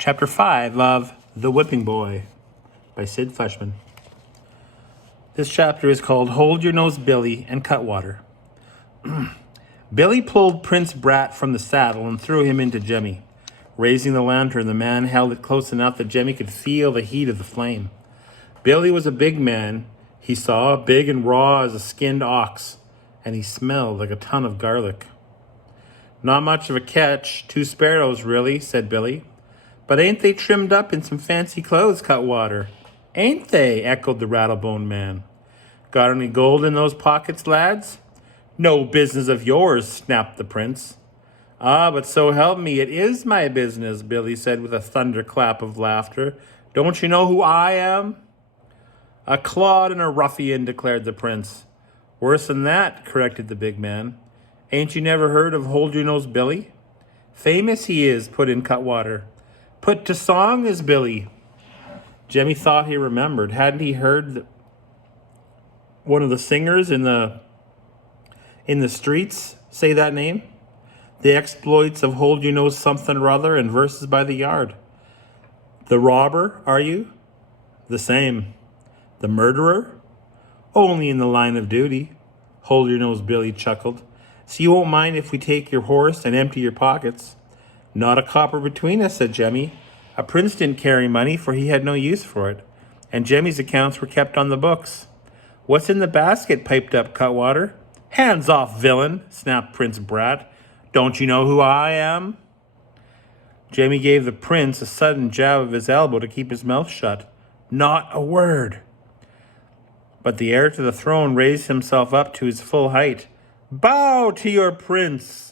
Chapter 5 of The Whipping Boy by Sid Fleshman. This chapter is called Hold Your Nose, Billy, and Cutwater. Billy pulled Prince Brat from the saddle and threw him into Jemmy. Raising the lantern, the man held it close enough that Jemmy could feel the heat of the flame. Billy was a big man, he saw, big and raw as a skinned ox, and he smelled like a ton of garlic. "Not much of a catch, 2 sparrows, really," said Billy. "But ain't they trimmed up in some fancy clothes, Cutwater?" "Ain't they?" echoed the rattlebone man. "Got any gold in those pockets, lads?" "No business of yours," snapped the prince. "Ah, but so help me, it is my business," Billy said with a thunderclap of laughter. "Don't you know who I am?" "A clod and a ruffian," declared the prince. "Worse than that," corrected the big man. "Ain't you never heard of Hold Your Nose Billy?" "Famous he is," put in Cutwater. "Put to song is Billy." Jemmy thought he remembered. Hadn't he heard one of the singers in the streets say that name? The exploits of Hold Your Nose something or other and verses by the yard. "The robber, are you?" "The same." "The murderer?" "Only in the line of duty." Hold Your Nose Billy chuckled. "So you won't mind if we take your horse and empty your pockets?" "Not a copper between us," said Jemmy. "A prince didn't carry money, for he had no use for it, and Jemmy's accounts were kept on the books." "What's in the basket?" piped up Cutwater. "Hands off, villain!" snapped Prince Brat. "Don't you know who I am?" Jemmy gave the prince a sudden jab of his elbow to keep his mouth shut. "Not a word." But the heir to the throne raised himself up to his full height. "Bow to your prince!"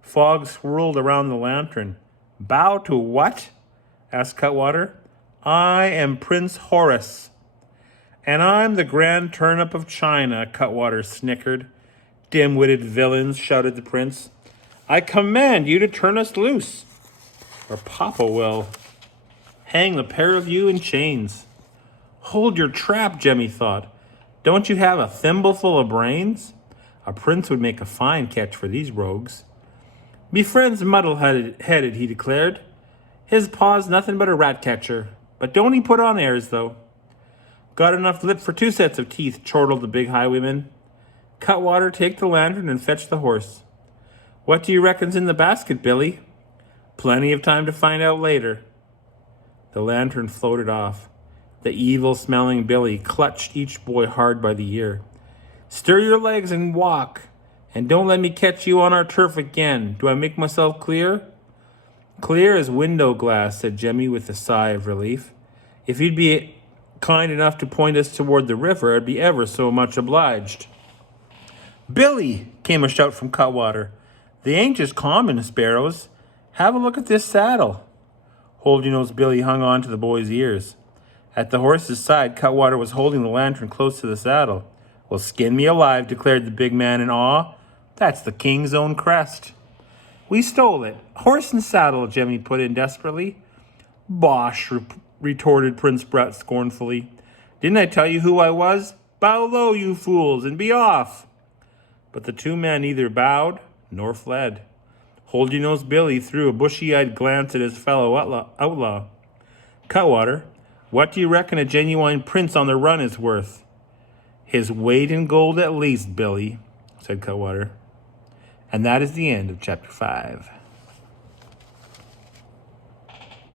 Fog swirled around the lantern. "Bow to what?" asked Cutwater. "I am Prince Horace." "And I'm the Grand Turnip of China," Cutwater snickered. "Dim-witted villains," shouted the prince. "I command you to turn us loose, or Papa will hang the pair of you in chains." "Hold your trap," Jemmy thought. "Don't you have a thimbleful of brains? A prince would make a fine catch for these rogues." "Me friend's muddle-headed," he declared. "His paw's nothing but a rat-catcher. But don't he put on airs, though." "Got enough lip for 2 sets of teeth," chortled the big highwayman. "Cutwater, take the lantern and fetch the horse." "What do you reckon's in the basket, Billy?" "Plenty of time to find out later." The lantern floated off. The evil-smelling Billy clutched each boy hard by the ear. "Stir your legs and walk, and don't let me catch you on our turf again. Do I make myself clear?" "Clear as window glass," said Jemmy with a sigh of relief. "If you'd be kind enough to point us toward the river, I'd be ever so much obliged." "Billy!" came a shout from Cutwater. "They ain't just common sparrows. Have a look at this saddle." Hold Your Nose Billy hung on to the boy's ears. At the horse's side, Cutwater was holding the lantern close to the saddle. "Well, skin me alive," declared the big man in awe. "That's the king's own crest." "We stole it. Horse and saddle," Jemmy put in desperately. "Bosh," retorted Prince Brat scornfully. "Didn't I tell you who I was? Bow low, you fools, and be off." But the 2 men neither bowed nor fled. Hold Your Nose Billy threw a bushy-eyed glance at his fellow outlaw. "Cutwater, what do you reckon a genuine prince on the run is worth?" "His weight in gold at least, Billy," said Cutwater. And that is the end of Chapter 5.